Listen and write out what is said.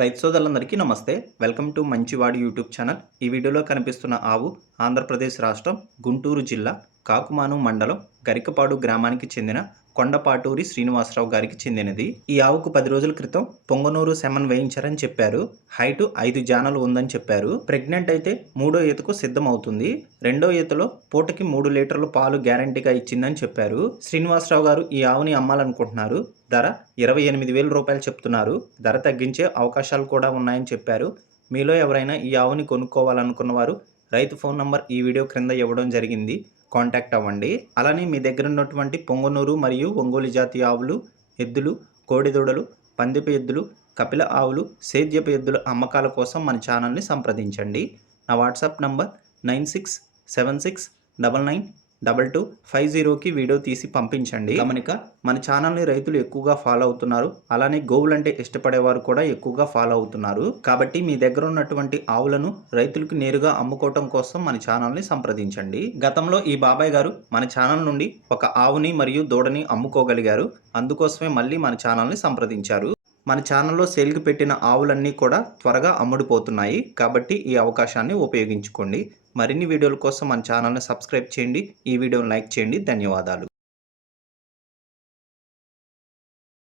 రైతు సోదరులందరికీ నమస్తే. వెల్కమ్ టు మంచివాడి యూట్యూబ్ ఛానల్. ఈ వీడియోలో కనిపిస్తున్న ఆవు ఆంధ్రప్రదేశ్ రాష్ట్రం గుంటూరు జిల్లా కాకుమాను మండలం గరికపాడు గ్రామానికి చెందిన కొండపాటూరి శ్రీనివాసరావు గారికి చెందినది. ఈ ఆవుకు 10 రోజుల క్రితం పొంగనూరు సెమన్ వేయించారని చెప్పారు. హైటు 5 జానలు ఉందని చెప్పారు. ప్రెగ్నెంట్ అయితే 3వ ఈతకు సిద్ధం అవుతుంది. 2వ ఈతలో పూటకి 3 లీటర్ల పాలు గ్యారంటీగా ఇచ్చిందని చెప్పారు. శ్రీనివాసరావు గారు ఈ ఆవుని అమ్మాలనుకుంటున్నారు. ధర 28,000 రూపాయలు చెప్తున్నారు. ధర తగ్గించే అవకాశాలు కూడా ఉన్నాయని చెప్పారు. మీలో ఎవరైనా ఈ ఆవుని కొనుక్కోవాలనుకున్న వారు రైతు ఫోన్ నంబర్ ఈ వీడియో క్రింద ఇవ్వడం జరిగింది. కాంటాక్ట్ అవ్వండి. అలానే మీ దగ్గర ఉన్నటువంటి పొంగనూరు మరియు ఒంగోలు జాతి ఆవులు, ఎద్దులు, కోడిదూడలు, పందిపు ఎద్దులు, కపిల ఆవులు, సేద్యపు ఎద్దుల అమ్మకాల కోసం మన ఛానల్ని సంప్రదించండి. నా వాట్సాప్ నంబర్ 9676992250కి వీడియో తీసి పంపించండి. గమనిక, మన ఛానల్ని రైతులు ఎక్కువగా ఫాలో అవుతున్నారు. అలానే గోవులంటే ఇష్టపడేవారు కూడా ఎక్కువగా ఫాలో అవుతున్నారు. కాబట్టి మీ దగ్గర ఉన్నటువంటి ఆవులను రైతులకు నేరుగా అమ్ముకోవటం కోసం మన ఛానల్ని సంప్రదించండి. గతంలో ఈ బాబాయ్ గారు మన ఛానల్ నుండి ఒక ఆవుని మరియు దూడని అమ్ముకోగలిగారు. అందుకోసమే మళ్ళీ మన ఛానల్ని సంప్రదించారు. మన ఛానల్లో సేల్కి పెట్టిన ఆవులన్నీ కూడా త్వరగా అమ్ముడుపోతున్నాయి. కాబట్టి ఈ అవకాశాన్ని ఉపయోగించుకోండి. మరిన్ని వీడియోల కోసం మన ఛానల్ని సబ్స్క్రైబ్ చేయండి. ఈ వీడియోని లైక్ చేయండి. ధన్యవాదాలు.